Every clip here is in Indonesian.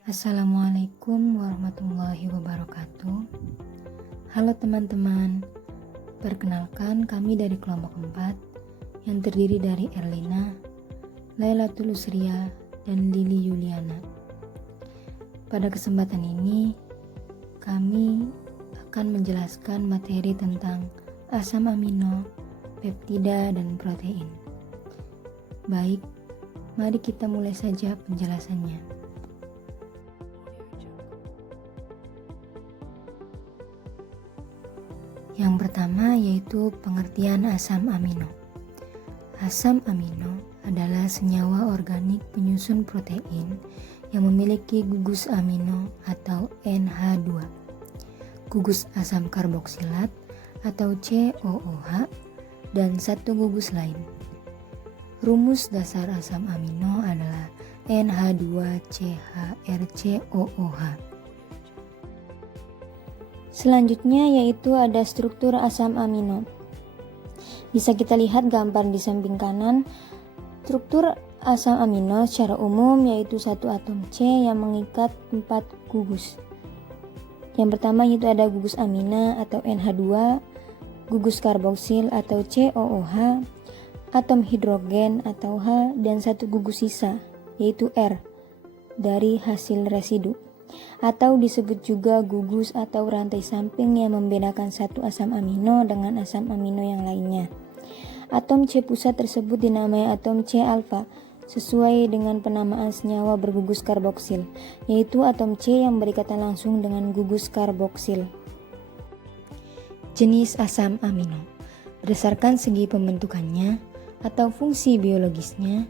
Assalamualaikum warahmatullahi wabarakatuh. Halo teman-teman, perkenalkan kami dari kelompok 4 yang terdiri dari Erlina, Lailatul Usria, dan Lili Yuliana. Pada kesempatan ini, kami akan menjelaskan materi tentang asam amino, peptida, dan protein. Baik, mari kita mulai saja penjelasannya. Yang pertama yaitu pengertian asam amino. Asam amino adalah senyawa organik penyusun protein yang memiliki gugus amino atau NH2, gugus asam karboksilat atau COOH, dan satu gugus lain. Rumus dasar asam amino adalah NH2CHRCOOH. Selanjutnya yaitu ada struktur asam amino. Bisa kita lihat gambar di samping kanan. Struktur asam amino secara umum yaitu satu atom C yang mengikat 4 gugus. Yang pertama yaitu ada gugus amina atau NH2, gugus karboksil atau COOH, atom hidrogen atau H, dan satu gugus sisa yaitu R dari hasil residu, atau disebut juga gugus atau rantai samping yang membedakan satu asam amino dengan asam amino yang lainnya. Atom C pusat tersebut dinamai atom C alfa sesuai dengan penamaan senyawa bergugus karboksil, yaitu atom C yang berikatan langsung dengan gugus karboksil. Jenis asam amino berdasarkan segi pembentukannya atau fungsi biologisnya,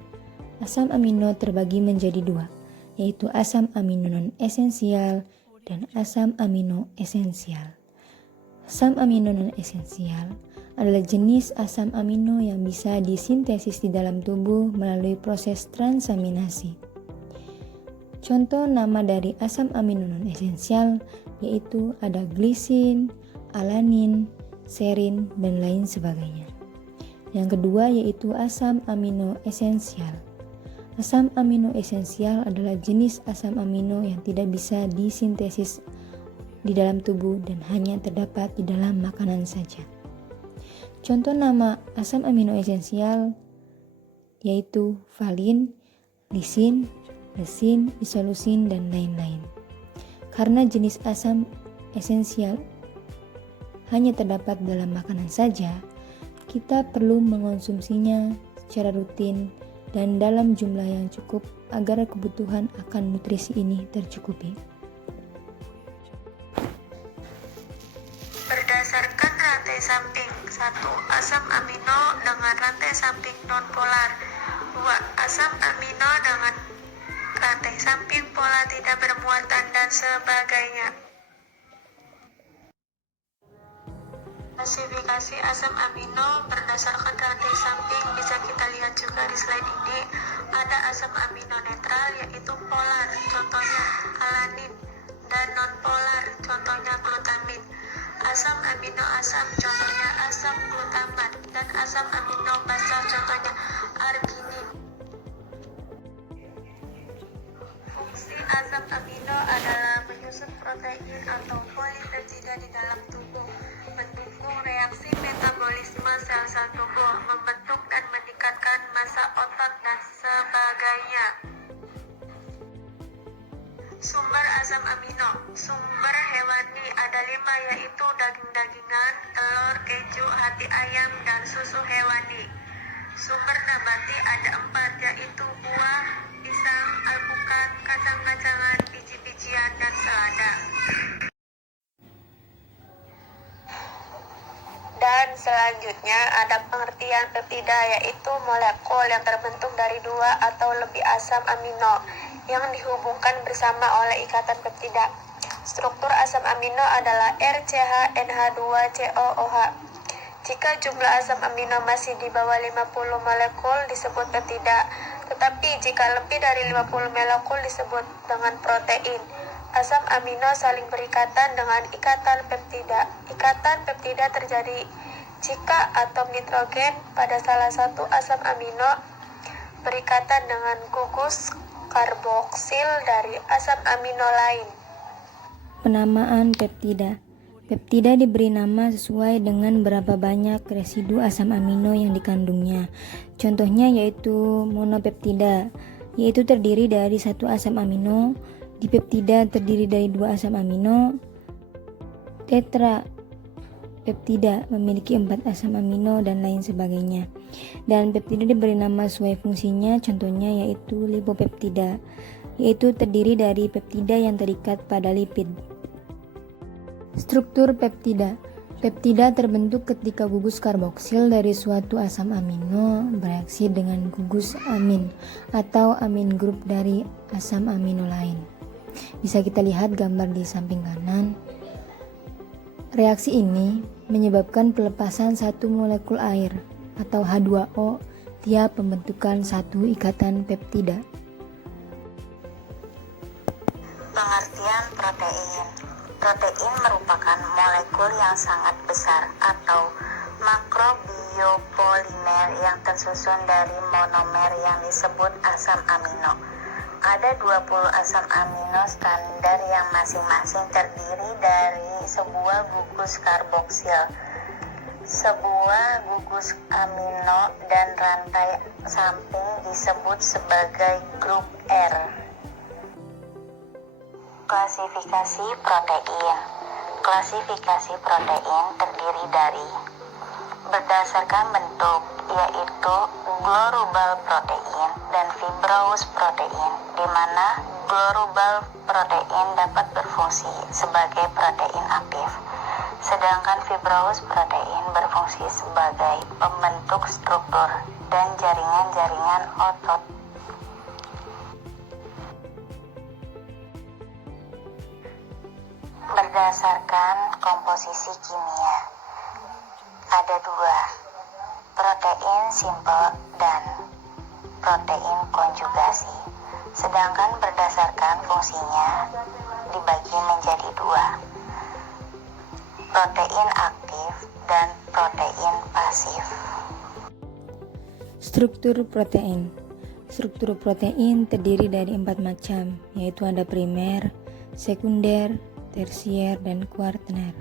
asam amino terbagi menjadi dua, yaitu asam amino non-esensial dan asam amino esensial. Asam amino non-esensial adalah jenis asam amino yang bisa disintesis di dalam tubuh melalui proses transaminasi. Contoh nama dari asam amino non-esensial yaitu ada glisin, alanin, serin, dan lain sebagainya. Yang kedua yaitu asam amino esensial. Asam amino esensial adalah jenis asam amino yang tidak bisa disintesis di dalam tubuh dan hanya terdapat di dalam makanan saja. Contoh nama asam amino esensial yaitu valin, lisin, leusin, isoleusin, dan lain-lain. Karena jenis asam esensial hanya terdapat dalam makanan saja, kita perlu mengonsumsinya secara rutin dan dalam jumlah yang cukup agar kebutuhan akan nutrisi ini tercukupi. Berdasarkan rantai samping, 1. Asam amino dengan rantai samping nonpolar. 2. Asam amino dengan rantai samping pola tidak bermuatan dan sebagainya. Klasifikasi asam amino berdasarkan rantai samping bisa kita lihat juga di slide ini. Ada asam amino netral yaitu polar, contohnya alanin, dan non-polar, contohnya glutamin. Asam amino asam, contohnya asam glutamat, dan asam amino basa, contohnya arginin. Fungsi asam amino adalah menyusun protein atau polipeptida di dalam tubuh, mendukung reaksi metabolisme sel-sel tubuh, membentuk dan meningkatkan massa otot, dan sebagainya. Sumber asam amino. Sumber hewani ada 5 yaitu daging-dagingan, telur, keju, hati ayam, dan susu hewani. Sumber nabati ada 4 yaitu buah, pisang, alpukat, kacang-kacangan, biji-bijian, dan selada. Dan selanjutnya ada pengertian peptida yaitu molekul yang terbentuk dari 2 atau lebih asam amino yang dihubungkan bersama oleh ikatan peptida. Struktur asam amino adalah RCH-NH2-COOH. Jika jumlah asam amino masih di bawah 50 molekul disebut peptida, tetapi jika lebih dari 50 molekul disebut dengan protein. Asam amino saling berikatan dengan ikatan peptida. Ikatan peptida terjadi jika atom nitrogen pada salah satu asam amino berikatan dengan gugus karboksil dari asam amino lain. Penamaan peptida. Peptida diberi nama sesuai dengan berapa banyak residu asam amino yang dikandungnya. Contohnya yaitu monopeptida, yaitu terdiri dari satu asam amino. Dipeptida terdiri dari dua asam amino. Tetrapeptida memiliki 4 asam amino dan lain sebagainya. Dan peptida diberi nama sesuai fungsinya, contohnya yaitu lipopeptida, yaitu terdiri dari peptida yang terikat pada lipid. Struktur peptida. Peptida terbentuk ketika gugus karboksil dari suatu asam amino bereaksi dengan gugus amin atau amin grup dari asam amino lain. Bisa kita lihat gambar di samping kanan. Reaksi ini menyebabkan pelepasan satu molekul air atau H2O tiap pembentukan satu ikatan peptida. Pengertian protein. Protein merupakan molekul yang sangat besar atau makrobiopolimer yang tersusun dari monomer yang disebut asam amino. Ada 20 asam amino standar yang masing-masing terdiri dari sebuah gugus karboksil, sebuah gugus amino, dan rantai samping disebut sebagai grup R. Klasifikasi protein. Klasifikasi protein terdiri dari berdasarkan bentuk, yaitu global protein dan fibrous protein, di mana global protein dapat berfungsi sebagai protein aktif, sedangkan fibrous protein berfungsi sebagai pembentuk struktur dan jaringan-jaringan otot. Berdasarkan komposisi kimia, ada 2, protein simpel dan protein konjugasi. Sedangkan berdasarkan fungsinya dibagi menjadi 2, protein aktif dan protein pasif. Struktur protein. Struktur protein terdiri dari 4 macam, yaitu ada primer, sekunder, tersier, dan kuartener.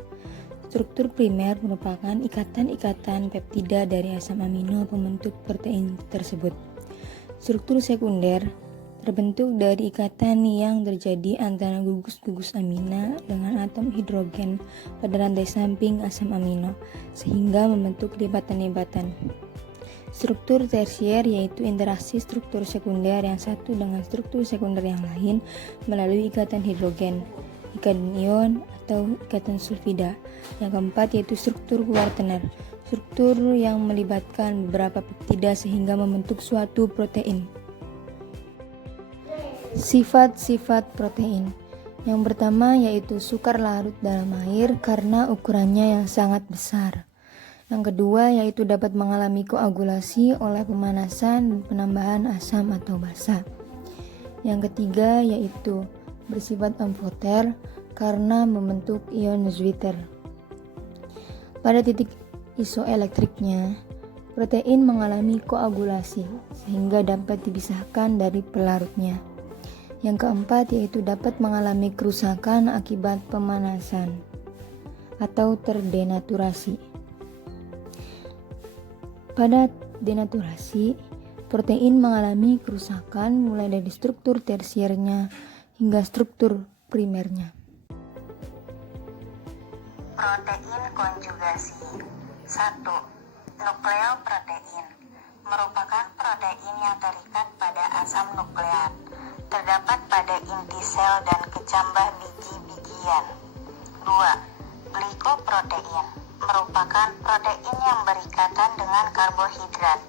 Struktur primer merupakan ikatan-ikatan peptida dari asam amino pembentuk protein tersebut. Struktur sekunder terbentuk dari ikatan yang terjadi antara gugus-gugus amina dengan atom hidrogen pada rantai samping asam amino, sehingga membentuk lipatan-lipatan. Struktur tersier yaitu interaksi struktur sekunder yang satu dengan struktur sekunder yang lain melalui ikatan hidrogen, ikatan ion, atau ikatan sulfida. Yang keempat yaitu struktur kuartener, struktur yang melibatkan beberapa peptida sehingga membentuk suatu protein. Sifat-sifat protein. Yang pertama yaitu sukar larut dalam air karena ukurannya yang sangat besar. Yang kedua yaitu dapat mengalami koagulasi oleh pemanasan dan penambahan asam atau basa. Yang ketiga yaitu bersifat amfoter karena membentuk ion Zwitter. Pada titik isoelektriknya, protein mengalami koagulasi sehingga dapat dipisahkan dari pelarutnya. Yang keempat yaitu dapat mengalami kerusakan akibat pemanasan atau terdenaturasi. Pada denaturasi, protein mengalami kerusakan mulai dari struktur tersiernya hingga struktur primernya. Protein konjugasi. 1. Nukleoprotein merupakan protein yang terikat pada asam nukleat, terdapat pada inti sel dan kecambah biji-bijian. 2. Glikoprotein merupakan protein yang berikatan dengan karbohidrat,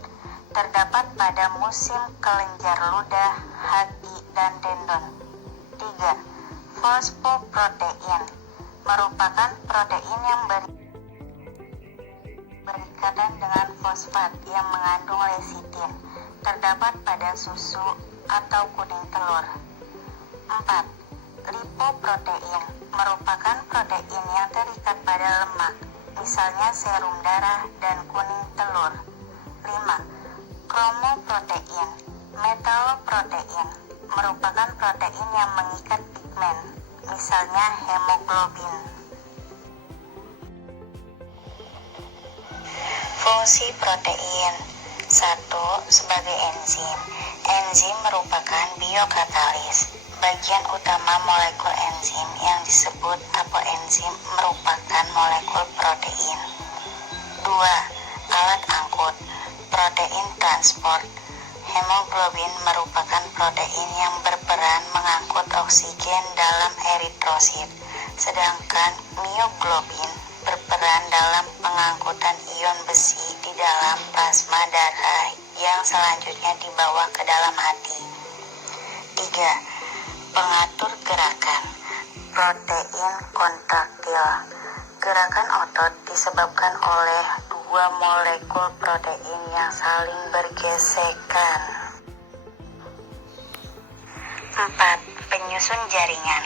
terdapat pada musim kelenjar ludah, hati, dan tendon. 3. Fosfoprotein merupakan protein yang berikatan dengan fosfat yang mengandung lecitin, terdapat pada susu atau kuning telur. 4. Lipoprotein merupakan protein yang terikat pada lemak, misalnya serum darah dan kuning telur. 5. Kromoprotein, metaloprotein merupakan protein yang mengikat pigmen, misalnya hemoglobin. Fungsi protein. 1. Sebagai enzim. Enzim merupakan biokatalis. Bagian utama molekul enzim yang disebut apoenzim merupakan molekul protein. 2. Alat angkut. Protein transport. Hemoglobin merupakan protein yang berperan mengangkut oksigen dalam eritrosit, sedangkan mioglobin berperan dalam pengangkutan ion besi di dalam plasma darah yang selanjutnya dibawa ke dalam hati. 3. Pengatur gerakan. Protein kontraktil. Gerakan otot disebabkan oleh dua molekul protein yang saling bergesekan. 4. Penyusun jaringan.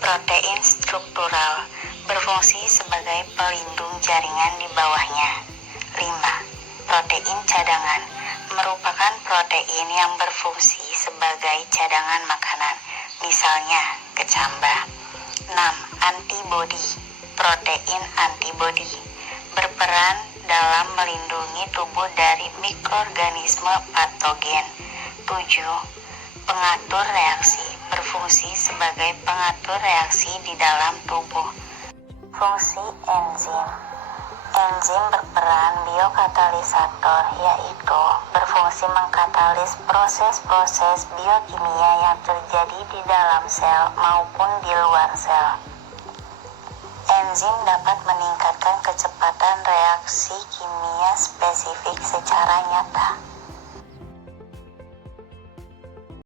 Protein struktural berfungsi sebagai pelindung jaringan di bawahnya. 5. Protein cadangan merupakan protein yang berfungsi sebagai cadangan makanan, misalnya kecambah. 6. Antibodi. Protein antibodi berperan dalam melindungi tubuh dari mikroorganisme patogen. 7. Pengatur reaksi berfungsi sebagai pengatur reaksi di dalam tubuh. Fungsi enzim. Enzim berperan biokatalisator, yaitu berfungsi mengkatalis proses-proses biokimia yang terjadi di dalam sel maupun di luar sel. Enzim dapat meningkatkan kecepatan reaksi kimia spesifik secara nyata.